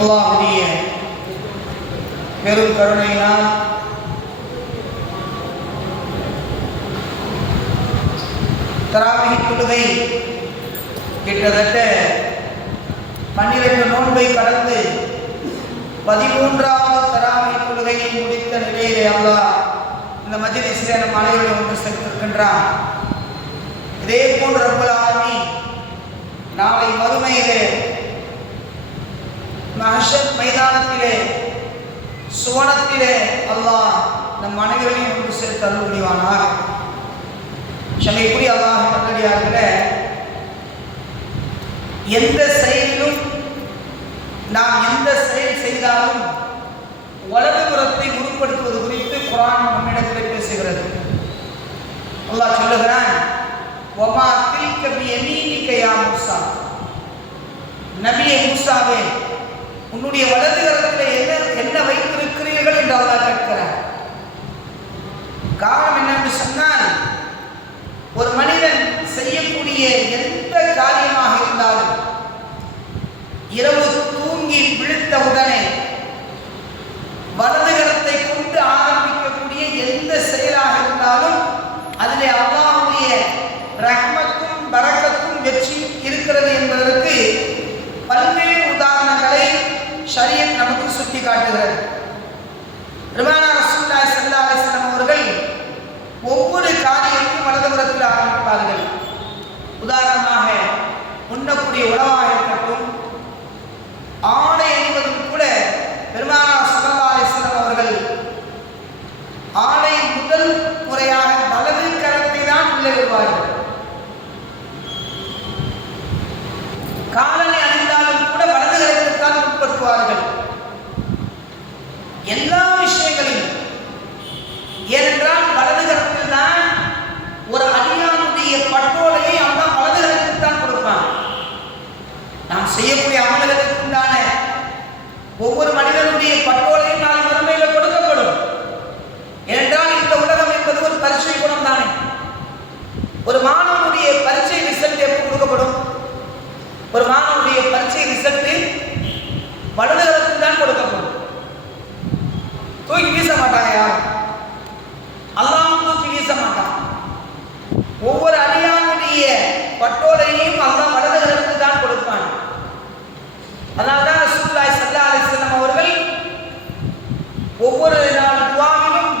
அல்லாஹ்வுடைய பெரும் கருணையினால் தராவீஹ் தொழுகை கிட்டத்தட்ட 12 நோன்பை கடந்து 13வது தராவீஹ் தொழுகையை முடித்த நிலையிலே அல்லாஹ் இந்த மஜ்லிஸிலே நம் அனைவரையும் ஒன்று சேர்த்திருக்கின்றான். இதே போன்று ரப்பல் ஆலமீன் நாளை மறுமையிலே மஹ்ஷர் மைதானத்திலே சுவனத்திலே அல்லாஹ் நம் அனைவரையும் ஒன்று சேர்த்து அருள் புரிவானார். ஷமைக்குரிய அல்லாஹ் நல்லடியார்களே, எந்த செயலிலும் நாம் எந்த செயல் செய்தாலும் வலதுபுறத்தை முற்படுத்துவது குறித்து குர்ஆன் நம்மிடத்தில் பேசுகிறது. அல்லாஹ் சொல்லுகிறான், வமா தில்க பியமீனிக யா மூஸா, நபியே மூஸாவே உன்னுடைய வலது கரத்தில் என்ன வைத்திருக்கிறீர்கள் என்று அல்லாஹ் கேட்கிறார். காரணம் என்னென்று சொன்னால், ஒரு மனிதன் செய்யக்கூடிய எந்த காரியமாக இருந்தாலும் இரவு தூங்கி விழித்தவுடனே வலது கரத்தை கொண்டு ஆரம்பிக்கக்கூடிய எந்த செயலாக இருந்தாலும் அதிலே அல்லாஹ்வுடைய ரஹ்மத்தும் பரக்கத்தும் வெற்றியும் இருக்கிறது என்பதற்கு பல்வேறு உதாரணங்களை ஷரியத் நமக்கு சுட்டி காட்டுகிறது. பெருமானார் ரசூலுல்லாஹி ஸல்லல்லாஹு அலைஹி வஸல்லம் அவர்கள் ஒவ்வொரு காரியத்தையும் வலதுபுறத்தில் ஆரம்பிப்பார்கள். உதாரணமாக உண்ணக்கூடிய உணவாக இருக்கட்டும், ஆடை அணிவதும் கூட பெருமானார் ஸல்லல்லாஹு அலைஹி வஸல்லம் அவர்கள் ஆடை முதல் முறையாக வலது கரத்தை தான் உள்ளே விடுவார்கள். காலணி அணிந்தாலும் கூட வலது கரத்தை தான் உட்படுத்துவார்கள் எல்லா விஷயங்களிலும். ஏனென்றால் வலது கரத்தில் தான் ஒரு அடியானுடைய பட்டோலையை அல்லாஹ் வலது கரத்தில் தான் கொடுப்பான். நாம் செய்யக்கூடிய அமல்களுக்கு உண்டான ஒவ்வொரு மனிதனுடைய பட்டோலையும் நாளை மறுமையில் கொடுக்கப்படும். ஏனென்றால் இந்த உலகம் என்பது ஒரு பரீட்சை குணம் தானே. ஒரு மாணவனுடைய பரீட்சை ரிசல்ட் எப்போ கொடுக்கப்படும்? ஒரு மாணவனுடைய பரீட்சை ரிசல்ட் வலது கரத்தில் தான் கொடுக்கப்படும். தூக்கி வீச மாட்டாங்க யாரும், அல்லாஹ் தூக்கி வீச மாட்டான். ஒவ்வொரு அடியானுடைய பட்டோலையும் அல்லாஹ் வலது கரத்தில் தான் கொடுப்பான். அதனால்தான் ரசூலுல்லாஹி ஸல்லல்லாஹு அலைஹி வஸல்லம் அவர்கள் ஒவ்வொரு நாள் துஆவிலும்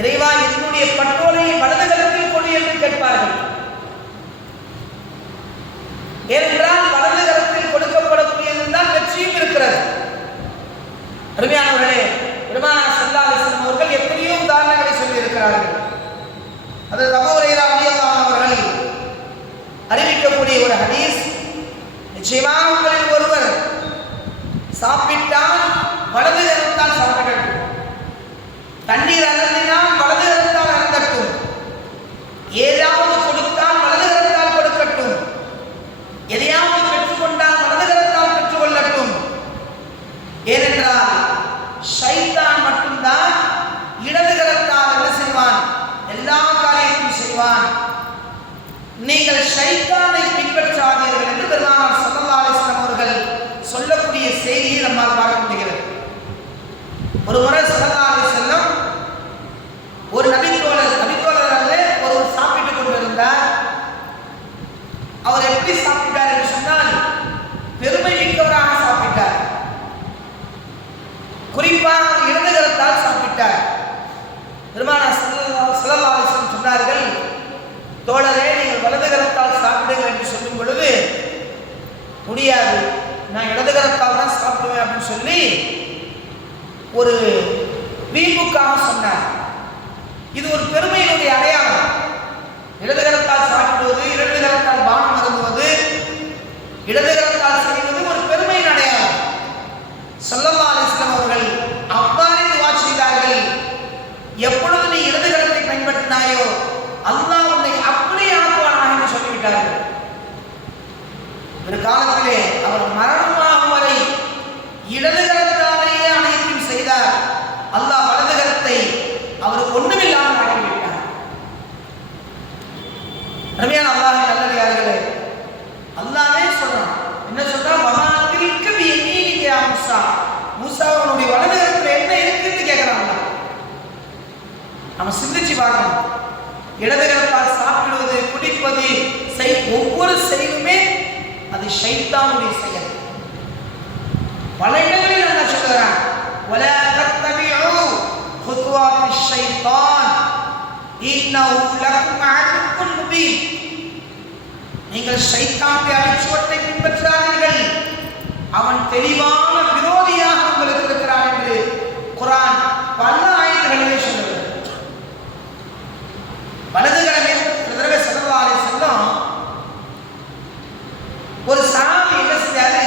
இறைவா என்னுடைய பட்டோலையை வலது கரத்தில் கொடு என்று கேட்பார்கள். ஏனென்றால் வலது கரத்தில் கொடுக்கப்படக்கூடியதுதான் வெற்றியும் இருக்கிறது. அருமையானவர்களே, பெருமானார் ஸல்லல்லாஹு அலைஹி வஸல்லம் அவர்கள் எத்தனையோ உதாரணங்களை சொல்லி இருக்கிறார்கள். அது அபூ ஹுரைரா ரலியல்லாஹு அன்ஹு அவர்கள் அறிவிக்கக்கூடிய ஒரு ஹதீஸ், நிச்சயமாக உங்களில் ஒருவர் சாப்பிட்டால் வலது கரத்தால் சாப்பிடட்டும், தண்ணீர் அருந்தினால் வலது கரத்தால் அருந்தட்டும், ஏதாவது கொடுத்தால் வலது கரத்தால் கொடுக்கட்டும், எதையாவது பெற்றுக்கொண்டால் வலது கரத்தால் பெற்றுக்கொள்ளட்டும். ஏனென்றால் ஷைத்தான் மட்டும்தான் இடது கரத்தால் என்ன செய்வான்? எல்லா காரியத்தையும் செய்வான். நீங்கள் ஷைத்தானை பின்பற்றாதீர்கள் என்று பெருமானார் ஸல்லல்லாஹு அலைஹி வஸல்லம் அவர்கள் சொல்லக்கூடிய செய்தியை நம்மால் பார்க்க முடிகிறது. ஒரு முறை ஸல்லல்லாஹு அலைஹி வஸல்லம் ஒரு நபித்தோழராலே ஒருவர் சாப்பிட்டுக் கொண்டிருந்தார். அவர் எப்படி சாப்பிட்டார் என்று சொன்னால், பெருமை மிக்கவராக சாப்பிட்டார். குறிப்பாக இடது கரத்தால் சாப்பிட்டார். பெருமானார் ஸல்லல்லாஹு அலைஹி வஸல்லம் சொன்னார்கள், தோழரே நீங்கள் வலது கரத்தால் சாப்பிடுங்கள் என்று சொல்லும் பொழுது, முடியாது நான் இடது கரத்தால் தான் சாப்பிடுவேன் அப்படின்னு சொல்லி ஒரு வீம்புக்காக சொன்னார். இது ஒரு பெருமையினுடைய அடையாளம். இடது கரத்தால் சாப்பிடுவது, இடது கரத்தால் பானம் அருந்துவது, இடது கரத்தால் செய்வது ஒரு பெருமையின் அடையாளம். ஸல்லல்லாஹு அலைஹி வஸல்லம் அவர்கள் அவ்வாறே துஆ செய்தார்கள், எப்பொழுது நீ இடது கரத்தை பயன்படுத்தினாயோ அல்லாஹ் உன்னை அப்படியே ஆக்குவானாக என்று சொல்லிவிட்டார்கள். ஒரு காலத்திலே அவர் மரணமாகும் வரை இடது கரத்தாலேயே அனைத்தையும் செய்தார். அல்லாஹ் வலது கரத்தை அவருக்கு ஒண்ணுமில்லாமல் ஆக்கிவிட்டார். அருமையான அல்லாஹ்வின் நல்லடியார்களே, அல்லாஹ்வே சொல்றான், நம்ம சிந்திச்சு பார்க்கணும். இடதுகரத்தால் சாப்பிடுவது, குடிப்பது, ஒவ்வொரு செயலுமே அது ஷைத்தானுடைய செயல். பல இடங்களில் நல்லா சொல்லுகிறான், வலா தத்தபிஉ குதுவாத்தி ஷைத்தான் இன்னஹு லக்கும் அதுவ்வுன் முபீன். நீங்கள் ஷைத்தானுடைய அடிச்சுவட்டை பின்பற்றாதீர்கள், அவன் தெளிவான விரோதியாக உங்களுக்கு இருக்கிறான் என்று குர்ஆன் பல ஆயத்துகளிலே சொல்லுகிறது. வலதுகரமே தடவை ஸல்லல்லாஹு அலைஹி வஸல்லம் ஒரு சாமி என்ன செஞ்சாரு,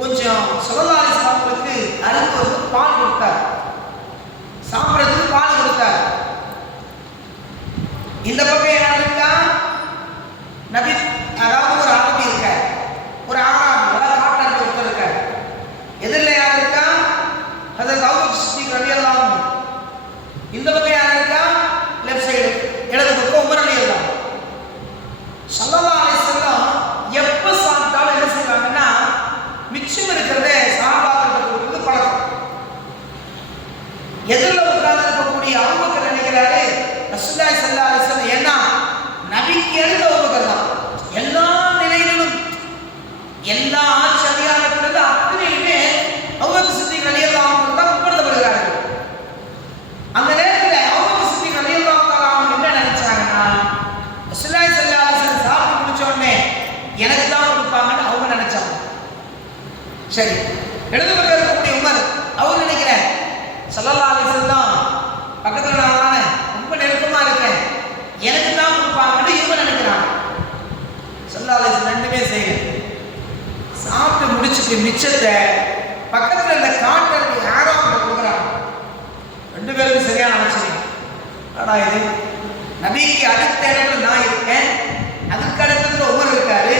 கொஞ்சம் ஸல்லல்லாஹு அலைஹி வஸல்லமுக்கு அருந்துவதற்கு பால் கொடுத்தார், சாப்பிட்றதுக்கு பால் கொடுத்தார். இந்த பக்கம் என்ன இருக்கா, நபி அதாவது ஒரு ஆரம்பி இருக்க, ஒரு ஆராபி காட்டாண்டு ஒருத்தர் இருக்க, எதிரில் யார் இருக்கா, ஹஜ்ரத் அபூபக்கர் சித்திக் ரலியல்லாஹு அன்ஹு. இந்த பக்கம் யார் இருக்கா, லெஃப்ட் சைடு இடது பக்கம் உமர் ரலியல்லாஹு. ஸல்லல்லாஹு அலைஹி வஸல்லம் எப்ப சாப்பிட்டாலும் என்ன செய்வாங்கன்னா, மிச்சம் இருக்கிறதே சஹாபாக்களுக்கு கொடுக்கிறது பழக்கம். எதிரில் உட்கார்ந்து இருக்கக்கூடிய அபூபக்கர் நினைக்கிறாரு, ரசூலுல்லாஹி ஸல்லல்லாஹு அலைஹி வஸல்லம் ஏன்னா நபிக்கு எழுத அபூபக்கர் தான் எல்லா நிலையிலும், எல்லா ஆட்சி அதிகாரத்திலிருந்து அத்தனையுமே அபூபக்கர் சித்திக் ரலியல்லாஹு அன்ஹு தான் முற்படுத்தப்படுகிறார்கள். அந்த நேரத்தில் அபூபக்கர் சித்திக் ரலியல்லாஹு தஆலா என்ன நினைச்சாங்கன்னா, ரசூலுல்லாஹி ஸல்லல்லாஹு அலைஹி வஸல்லம் சாப்பிட்டு முடிச்ச உடனே எனக்கு தான் கொடுப்பாங்கன்னு அவங்க நினைச்சாங்க. சரி, இடது பக்கம் இருக்கக்கூடிய உமர் அவர் நினைக்கிறேன், ஸல்லல்லாஹு அலைஹி வஸல்லம் பக்கத்தில் நான் ரொம்ப நெருக்கமா இருக்கேன், எனக்கு தான் கொடுப்பாங்கன்னு இவங்க நினைக்கிறாங்க. ஸல்லல்லாஹு அலைஹி வஸல்லம் ரெண்டுமே செய்யல, சாப்பிட்டு முடிச்சுட்டு மிச்சத்தை பக்கத்தில் இந்த காட்டை யாராவது கொடுக்குறாங்க. ரெண்டு பேருக்கும் சரியான ஆச்சரியம். ஆனா இது நபிக்கு அடுத்த இடத்துல நான் இருக்கேன், அதுக்கு அடுத்ததுல உமர் இருக்காரு,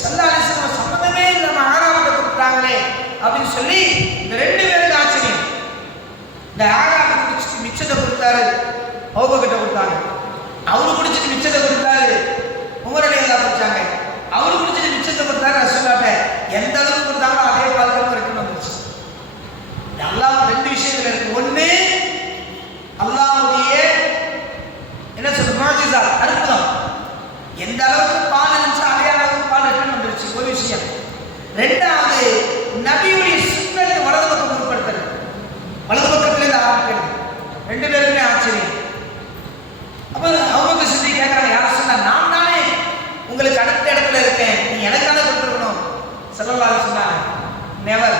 ஸல்லல்லாஹு அலைஹி வஸல்லம் சம்மந்தமே இல்லாம ஆறாவது கொடுத்தாங்களே அப்படின்னு சொல்லி இந்த ரெண்டு பேருக்கு ஆச்சரியம். இந்த ஆறாவது குடிச்சிட்டு மிச்சத்தை கொடுத்தாரு, அபூபக்கர் கொடுத்தாங்க. அவரு குடிச்சிட்டு மிச்சத்தை கொடுத்தாரு, உமர் ரலியல்லாஹு குடிச்சாங்க. அவரு குடிச்சிட்டு மிச்சத்தை கொடுத்தாரு, ரசூலுல்லாஹ்ட்ட எந்த அளவுக்கு கொடுத்தாங்களோ அதே பழக்கம் இருக்குன்னு வந்துச்சு. அல்லாஹ் ரெண்டு விஷயங்கள் இருக்கு. ஒண்ணு அல்லாஹ்வுடைய என்ன சொல்ற முஅஜிஸா, அற்புதம். எந்த அளவுக்கு பால் இருந்துச்சு அதே அளவுக்கு பால் இருக்குன்னு வந்துருச்சு, ஒரு விஷயம். ரெண்டாவது நபியுடைய சுன்னத்தை வலது பக்கம் முற்படுத்துறது, வலது பக்கத்துல இருந்து ஆரம்பிக்கிறது. ரெண்டு பேருக்குமே ஆச்சரியம். அப்ப அபூபக்கர் சித்திக் கேட்கறாங்க, யார் சொன்னா, நான் தானே உங்களுக்கு அடுத்த இடத்துல இருக்கேன், நீ எனக்கு தானே கொடுத்துருக்கணும். ஸல்லல்லாஹு அலைஹி வஸல்லம் நெவர்,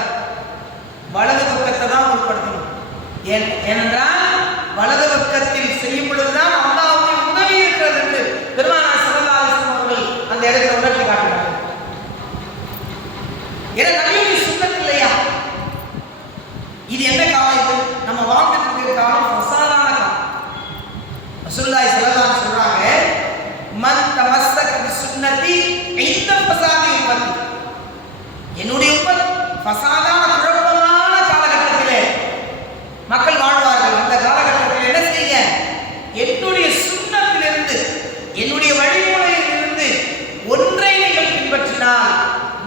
வலது பக்கத்தை தான் முற்படுத்தணும். ஏனென்றால் வலது பக்கத்தில் செய்யும் பொழுதுதான் அல்லாஹ்வுடைய உதவி இருக்கிறது என்று பெருமானார் ஸல்லல்லாஹு அலைஹி வஸல்லம் அவர்கள் அந்த இடத்துல உணர்த்தி காட்டுகிறார்கள். ஏன்னா நபியுடைய சுன்னத் இல்லையா, இது என்ன காலம், இது நம்ம வாழ்ந்துட்டு இருக்கிற காலம் ஃபசாதான காலம். ரசூலுல்லாஹி ஸல்லல்லாஹு அலைஹி சொல்றாங்க, மன் தமஸ்ஸக பிசுன்னதி இந்த ஃபசாதி உம்மத், என்னுடைய உம்மத் ஃபசாதான குழப்பமான காலகட்டத்திலே மக்கள் வாழ்வார்கள். அந்த காலகட்டத்தில் என்ன செய்யுங்க, என்னுடைய சுன்னத்திலிருந்து என்னுடைய வழிமுறையிலிருந்து ஒன்றை நீங்கள் பின்பற்றினால்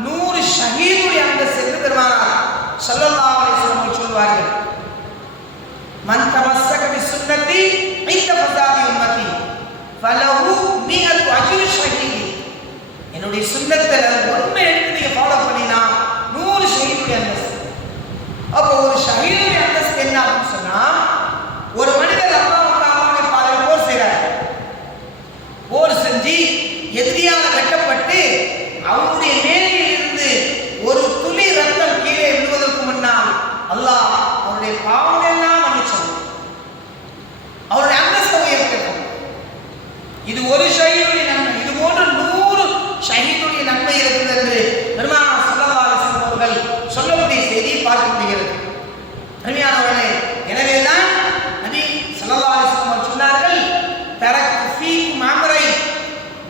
100 ஷஹீதுடைய அந்தஸ்து என்று பெருமானார் ஸல்லல்லாஹு அலைஹி வஸல்லம் சொல்வார்கள். மன் தமஸ்ஸக பிசுன்னதி இந்த ஃபசாதி உம்மத்தி ஃபலஹு மிஅத்து அஜ்ரி ஷஹீத், என்னுடைய சுன்னத்துல ஒன்றை எடுத்து நீங்க ஃபாலோ பண்ணினா 100 ஷஹீதுடைய அந்தஸ்து. அப்போ ஒரு ஷஹீதுடைய அந்தஸ்து என்ன அப்படின்னு சொன்னா, ஒரு மனிதர் அல்லாஹ்வுடைய பாதையில் போர் செய்கிறார், போர் செஞ்சு எதிரியால் வெட்டப்பட்டு அவருடைய மேனியில் இருந்து ஒரு துளி ரத்தம் கீழே விழுவதற்கு முன்னால் அல்லாஹ் அவருடைய பாவங்கள் எல்லாம் மன்னிச்சான், அவருடைய அந்தஸ்தை உயர்த்தணும். இது ஒரு ஷஹீதுடைய நன்மை. இது போன்ற 100 ஷஹீதுடைய நன்மை இருக்கிறது என்று பெருமானார் ஸல்லல்லாஹு அலைஹி வஸல்லம் அவர்கள் சொல்லக்கூடிய செய்தியை பார்க்க முடிகிறது. அருமையானவர்களே, எனவேதான் நபி ஸல்லல்லாஹு அலைஹி வஸல்லம் சொன்னார்கள், தரக்கு ஃபீக்கும் அம்ரை,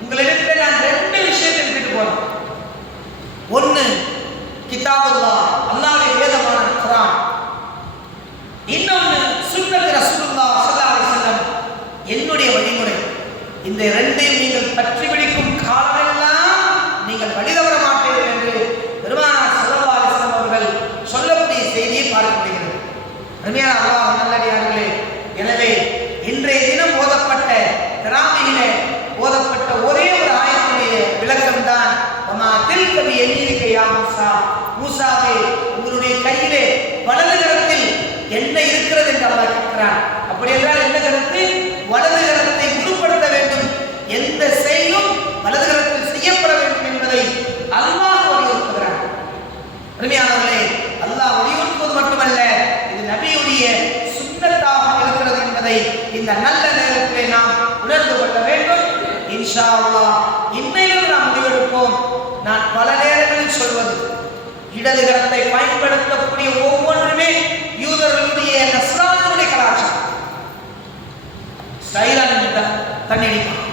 உங்களிடத்தில் நான் ரெண்டு விஷயத்தை விட்டுட்டு போறேன். ஒன்னு கிதாபுல்லாஹ், அல்லாஹ்வுடைய வேதமான குர்ஆன். இன்னொன்னு சுன்னத் ரசூலுல்லாஹ் ஸல்லல்லாஹு அலைஹி வஸல்லம், என்னுடைய வழிமுறை. இந்த ரெண்டையும் நீங்கள் பற்றி பிடிக்கும் காலமெல்லாம் நீங்கள் வழி தவற மாட்டீர்கள் என்று பெருமானார் ஸல்லல்லாஹு அலைஹி வஸல்லம் அவர்கள் சொல்லக்கூடிய செய்தியை பார்க்க முடிகிறது. அருமையான அல்லாஹ் நல்லடியார்களே, எனவே இன்றைய தினம் ஓதப்பட்ட தராவியிலே ஓதப்பட்ட ஒரே ஒரு ஆயத்துடைய விளக்கம் தான் தில்கவி எண்ணிருக்கையா மூசா, மூசாவே உங்களுடைய கையிலே வலது கரத்தில் என்ன இருக்கிறது என்று அல்லாஹ் கேட்கிறான். அப்படி என்றால் என்ன கருத்து? வலது கரத்தை உருப்படுத்த வேண்டும், எந்த செயலும் வலது கரத்தில் செய்யப்பட வேண்டும் என்பதை அல்லாஹ் வலியுறுத்துகிறான். அருமையானவர்களே, அல்லாஹ் வலியுறுத்துவது மட்டுமல்ல, இது நபியுடைய சுன்னத்தாக இருக்கிறது என்பதை இந்த நல்ல நேரத்திலே நாம் உணர்ந்து கொள்ள வேண்டும். இன்ஷா அல்லாஹ் இன்மையிலும் நாம் முடிவெடுப்போம். நான் பல நேரங்களில் சொல்வது, இடது கரத்தை பயன்படுத்தக்கூடிய ஒவ்வொன்றுமே யூதர்களுடைய நஸ்ரானிகளுடைய கலாச்சாரம். ஸ்டைலான தண்ணி அடிப்பான்,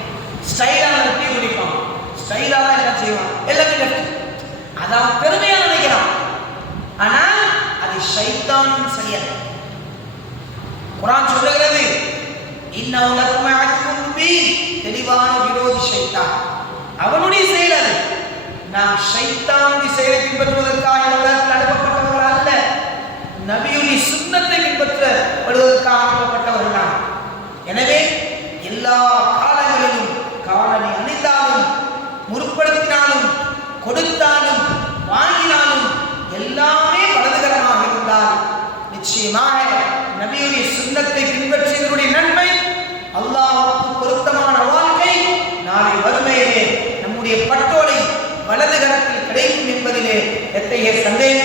ஸ்டைலான டீ குடிப்பான், ஸ்டைலான எல்லாம் செய்வான், எல்லாமே லெஃப்ட். அதான் பெருமையா நினைக்கிறான். ஆனால் அது ஷைத்தானின் செயல். குர்ஆன் சொல்லுகிறது, இன்னஹு லக்கும் அதுவும் முபீன், தெளிவான விரோதி ஷைத்தான். அவனுடைய செயல் அது. நாம் ஷைத்தானுடைய செயலை பின்பற்றுவதற்காக உலகத்தில் அனுப்பப்பட்டவர்கள் அல்ல, நபியுடைய சுன்னத்தை பின்பற்றப்படுவதற்காக அனுப்பப்பட்டவர்கள் தான். எனவே எல்லா காலங்களிலும் காலணி அணிந்தாலும், முற்படுத்தினாலும், கொடுத்தாலும், வாங்கினாலும் எல்லாமே வலதுகரமாக இருந்தால் நிச்சயமாக நபியுடைய சுன்னத்தை பின்பற்றியவருடைய நன்மை, அல்லாஹ்வுக்கு பொருத்தமான வாழ்க்கை நாளை வறுமையிலே நம்முடைய பட்டோலை வலது கரத்தில் கிடைக்கும் என்பதிலே எத்தகைய சந்தேகம்